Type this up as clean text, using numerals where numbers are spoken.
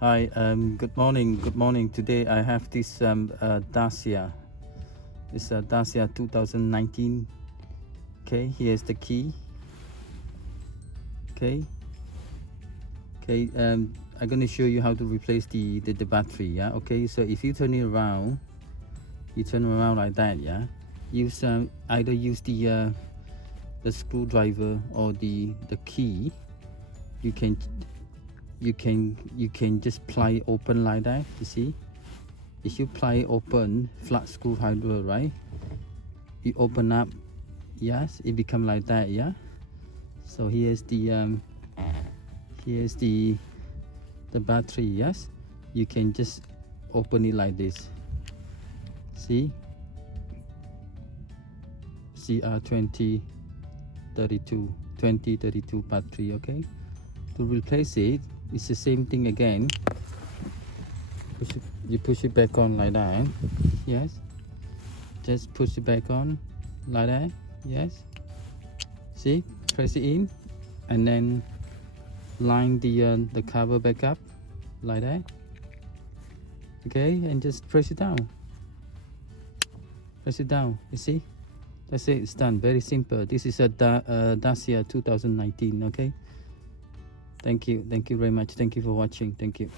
Hi, good morning. Good morning. Today I have this Dacia. It's a Dacia 2019. Okay, here's the key. Okay. I'm going to show you how to replace the battery. Yeah. Okay. So if you turn it around, you turn around like that. Yeah. Use either use the screwdriver or the key. You can just pry open like that. You see, if you pry open flat screwdriver, right, you open up, yes, it become like that. Yeah. So here's the battery. Yes, you can just open it like this. See, CR2032 battery. Okay, to replace it, it's the same thing again. You push it back on like that. Yes, just push it back on like that. Yes, see, press it in and then line the cover back up like that. Okay, and just press it down. Press it down. You see, that's it. It's done. Very simple. This is a Dacia 2019. Okay, thank you very much. Thank you for watching. Thank you.